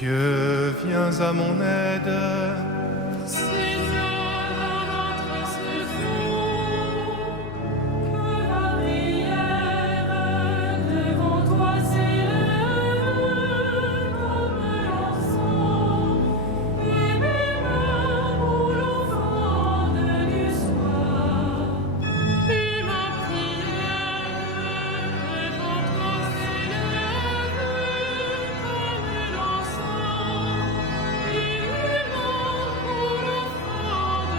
Dieu, viens à mon aide. Seigneur, à notre secours, que la prière devant toi s'élève comme l'encens, et mes mains pour l'offrande du soir. Et ma prière devant toi s'élève comme l'encens, et mes mains pour l'offrande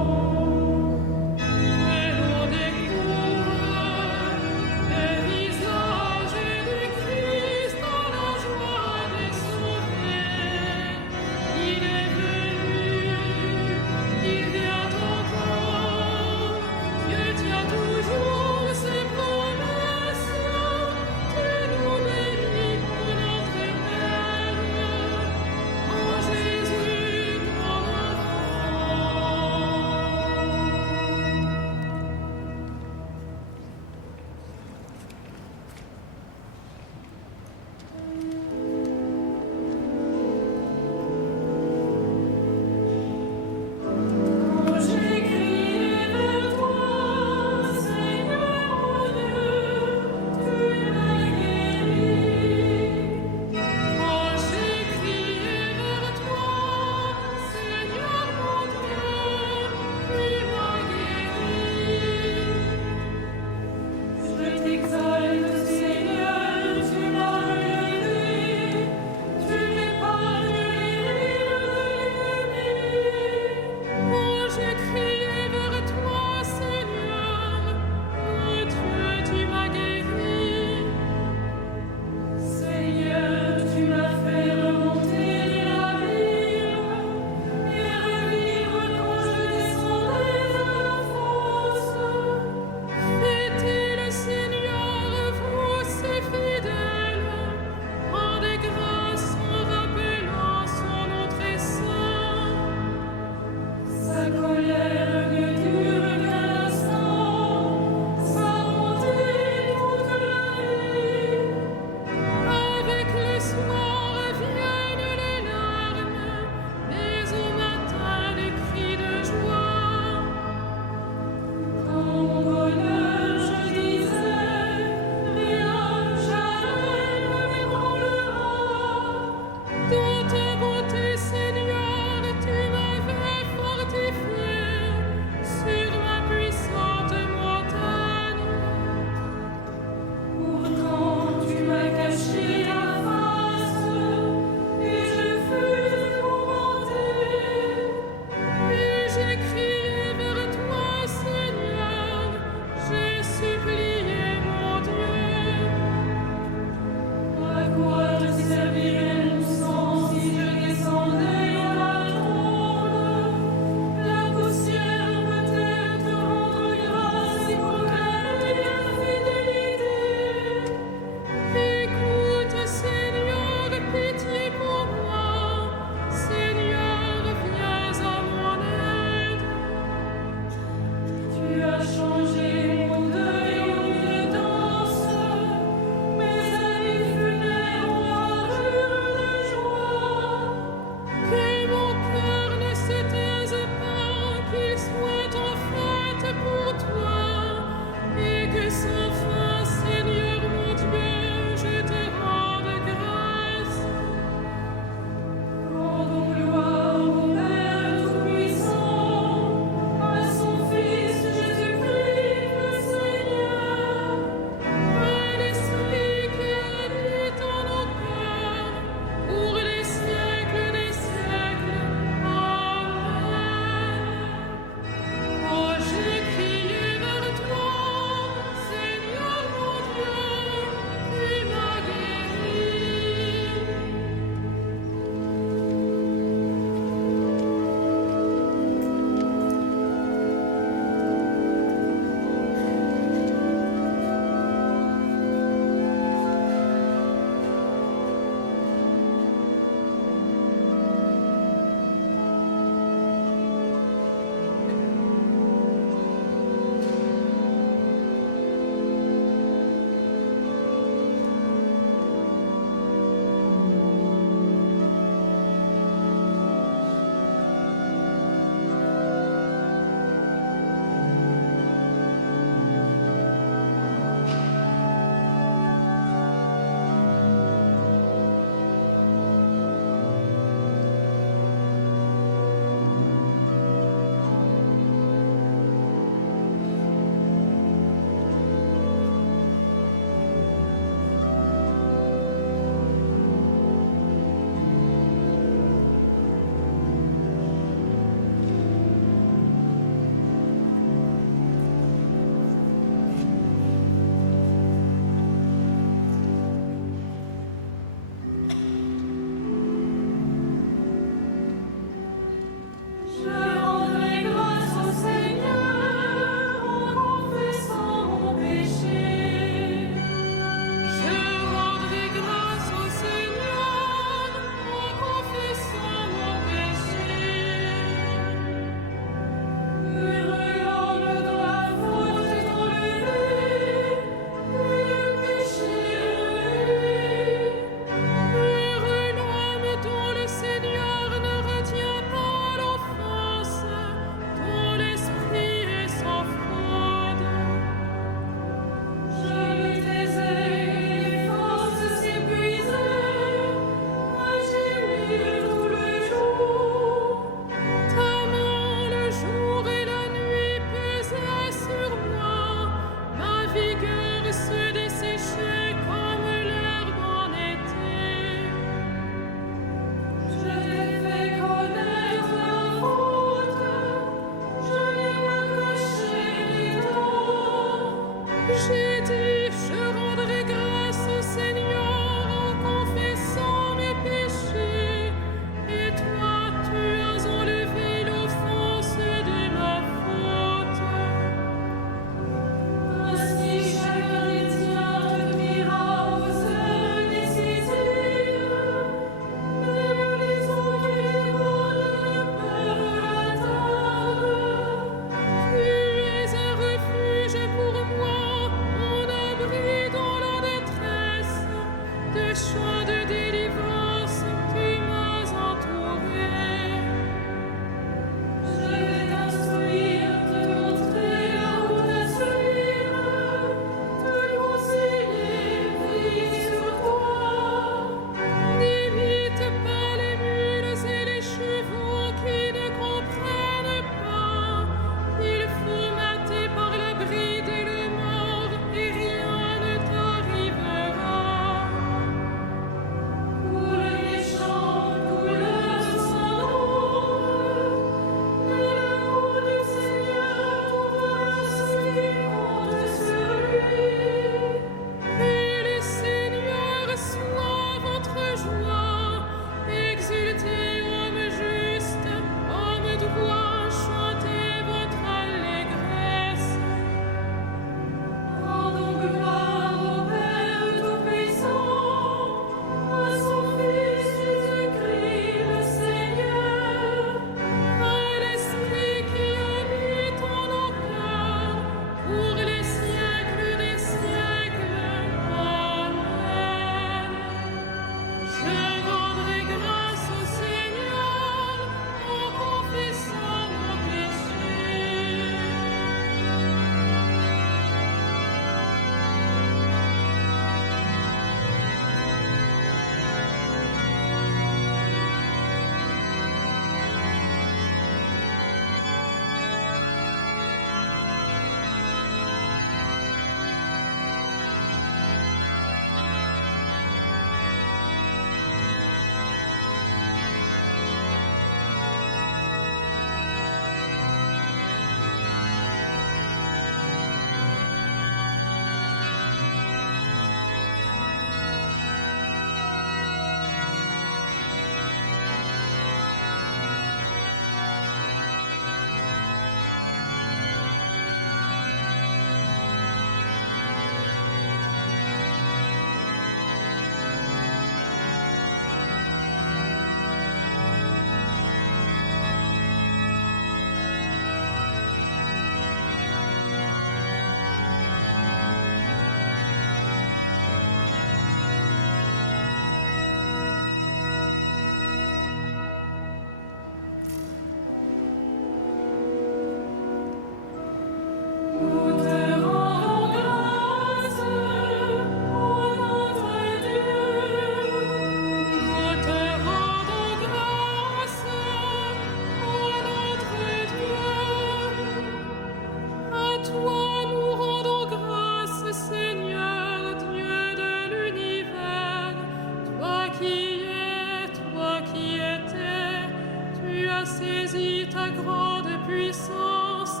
as saisi ta grande puissance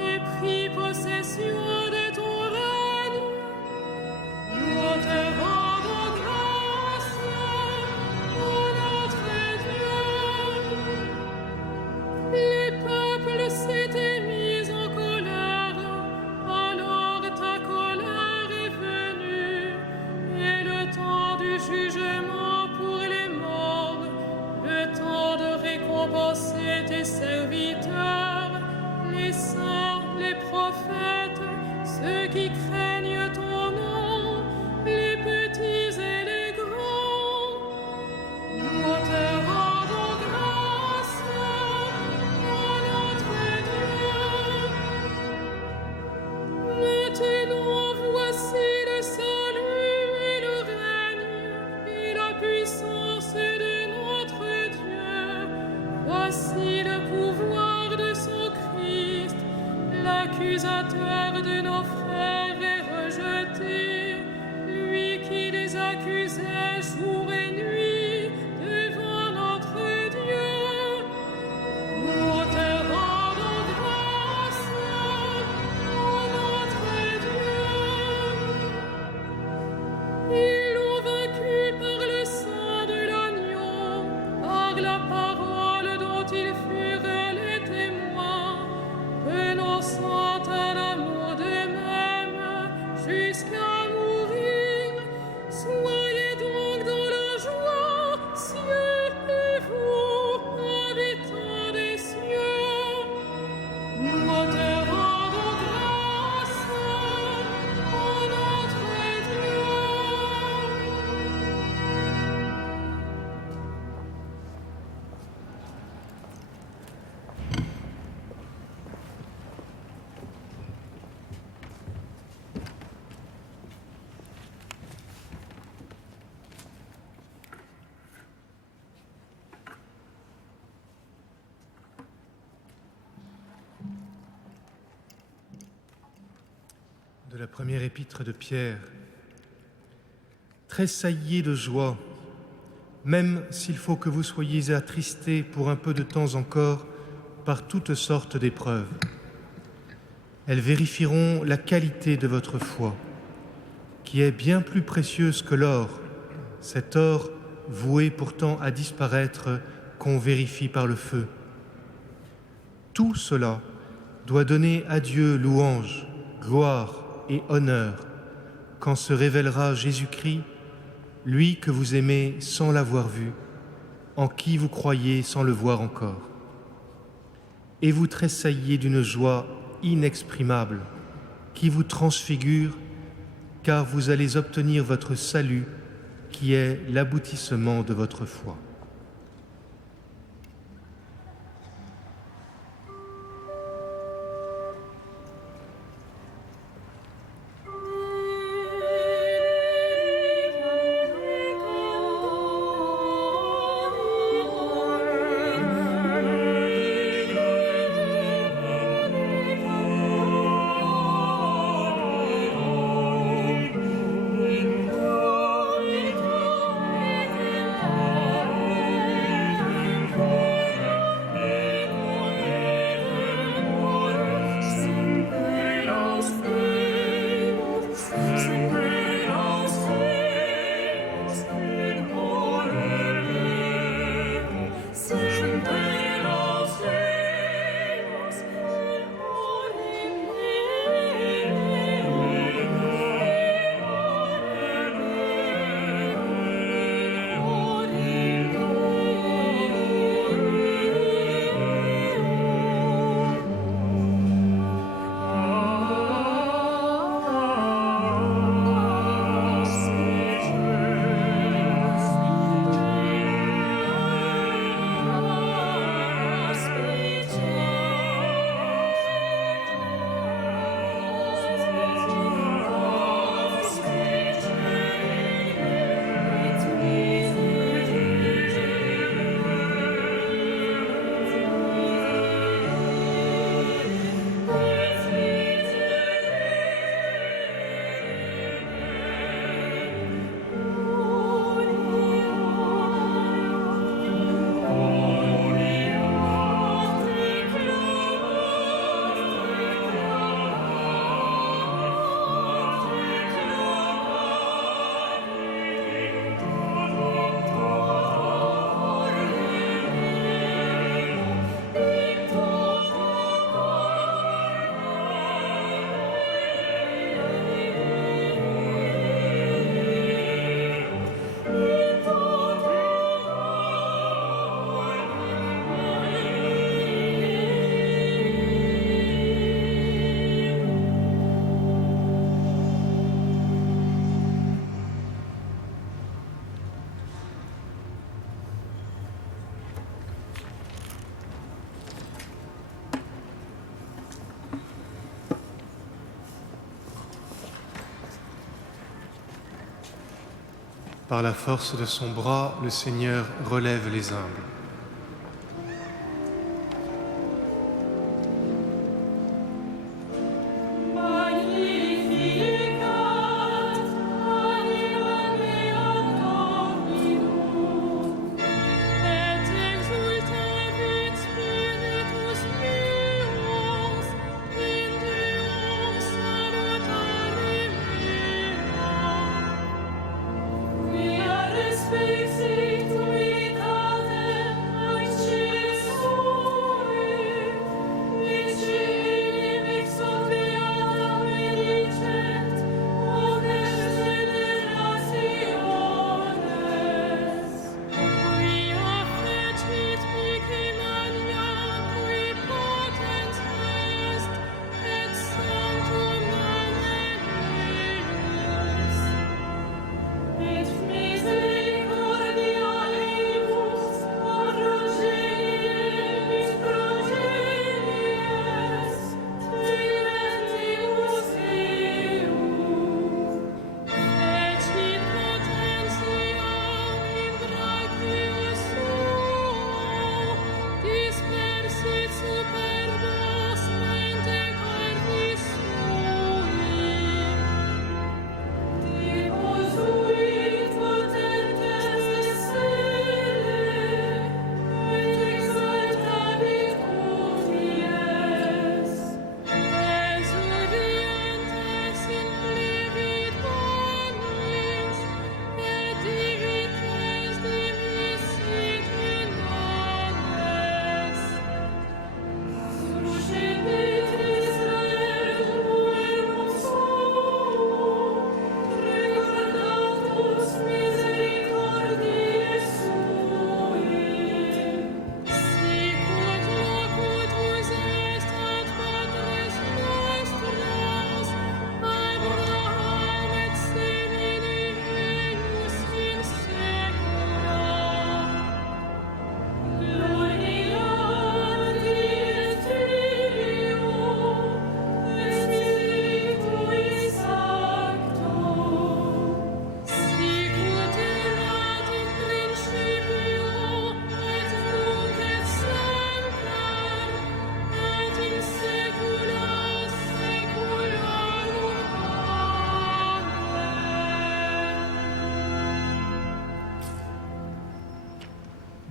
et pris possession de ton règne. Nous te rendons grâce, ô notre Dieu. Les peuples s'étaient mis en colère, alors ta colère est venue, et le temps du jugement pour les morts, le temps de récompenser tes serviteurs, les saints, les prophètes, ceux qui craignent ton nom, les petits et les grands. Nous te rendons grâce, ô notre Dieu. Maintenant, voici le salut et le règne et la puissance de notre Dieu. Voici le pouvoir de son Christ. L'accusateur de nos frères est rejeté, lui qui les accusait jour et nuit devant notre Dieu. Nous te rendons grâce, ô notre Dieu. Ils l'ont vaincu par le sang de l'agneau, par la parole dont ils furent les témoins, renonçant à l'amour d'eux-mêmes jusqu'à mourir. Soyez donc dans la joie, cieux et vous, habitants des cieux. Nous te rendons grâce, ô notre Dieu. De la première épître de Pierre. Tressaillez de joie, même s'il faut que vous soyez attristés pour un peu de temps encore par toutes sortes d'épreuves. Elles vérifieront la qualité de votre foi, qui est bien plus précieuse que l'or, cet or voué pourtant à disparaître qu'on vérifie par le feu. Tout cela doit donner à Dieu louange, gloire et honneur quand se révélera Jésus-Christ, lui que vous aimez sans l'avoir vu, en qui vous croyez sans le voir encore. Et vous tressaillez d'une joie inexprimable qui vous transfigure, car vous allez obtenir votre salut qui est l'aboutissement de votre foi. Amen. Par la force de son bras, le Seigneur relève les humbles.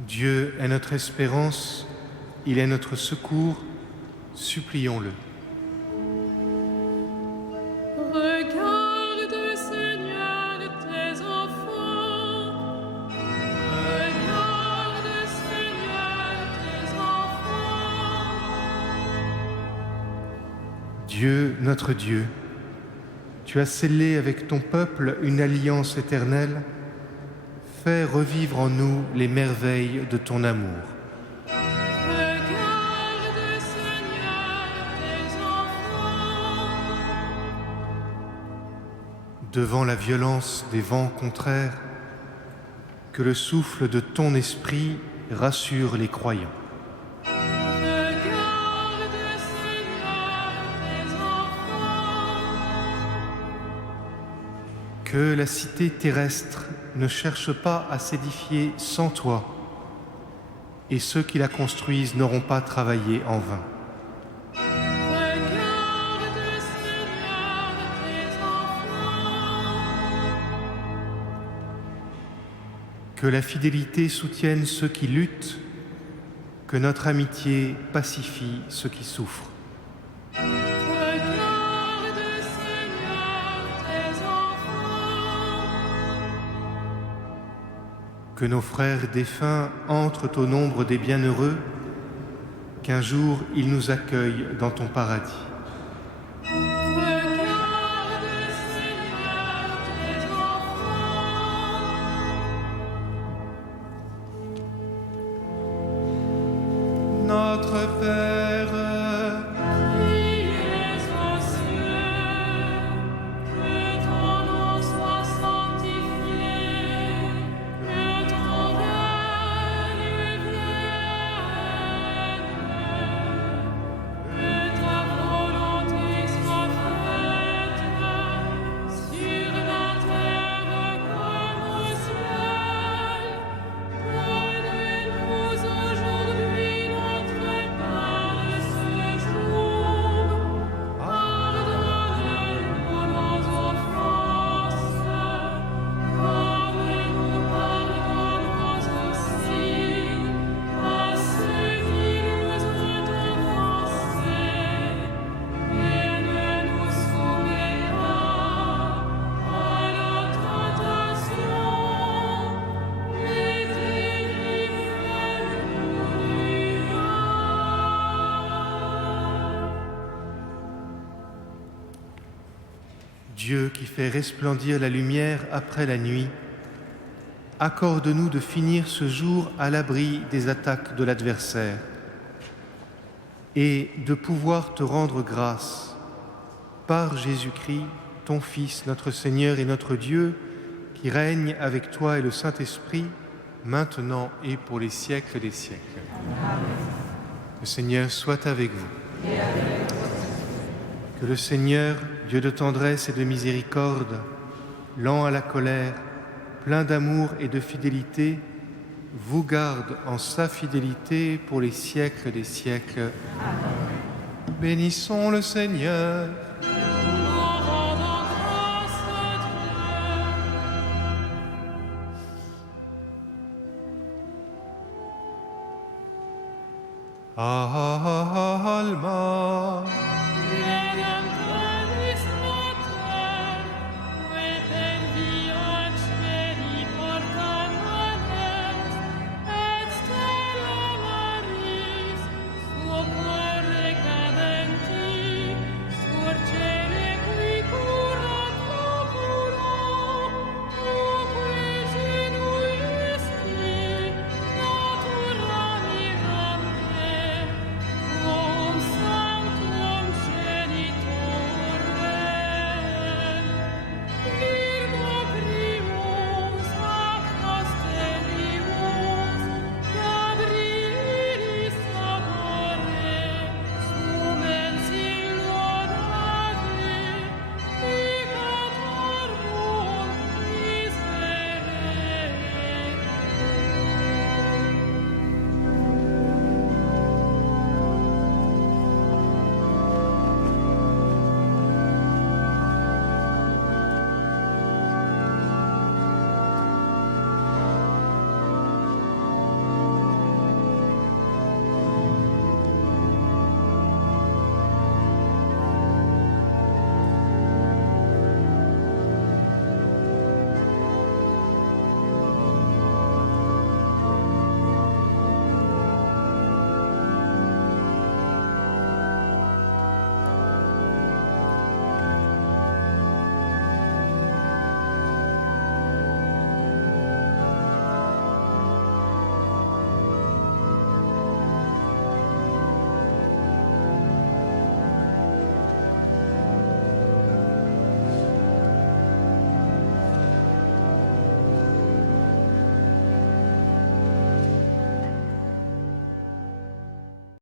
Dieu est notre espérance, il est notre secours, supplions-le. Regarde, Seigneur, tes enfants. Regarde, Seigneur, tes enfants. Dieu, notre Dieu, tu as scellé avec ton peuple une alliance éternelle. Fais revivre en nous les merveilles de ton amour. Regarde, Seigneur, tes enfants. Devant la violence des vents contraires, que le souffle de ton esprit rassure les croyants. Regarde, Seigneur, tes enfants. Que la cité terrestre ne cherche pas à s'édifier sans toi, et ceux qui la construisent n'auront pas travaillé en vain. Regarde, Seigneur, tes enfants. Que la fidélité soutienne ceux qui luttent, que notre amitié pacifie ceux qui souffrent. Que nos frères défunts entrent au nombre des bienheureux, qu'un jour ils nous accueillent dans ton paradis. Regarde, Seigneur, tes enfants. Notre Père, Qui es aux cieux, que ton nom soit sanctifié, que ton règne vienne, que ta volonté soit faite sur la terre comme au ciel. Dieu qui fait resplendir la lumière après la nuit, accorde-nous de finir ce jour à l'abri des attaques de l'adversaire et de pouvoir te rendre grâce par Jésus-Christ, ton Fils, notre Seigneur et notre Dieu, qui règne avec toi et le Saint-Esprit, maintenant et pour les siècles des siècles. Amen. Le Seigneur soit avec vous. Et avec que le Seigneur, Dieu de tendresse et de miséricorde, lent à la colère, plein d'amour et de fidélité, vous garde en sa fidélité pour les siècles des siècles. Amen. Bénissons le Seigneur. Nous rendons grâce à Dieu. Alma.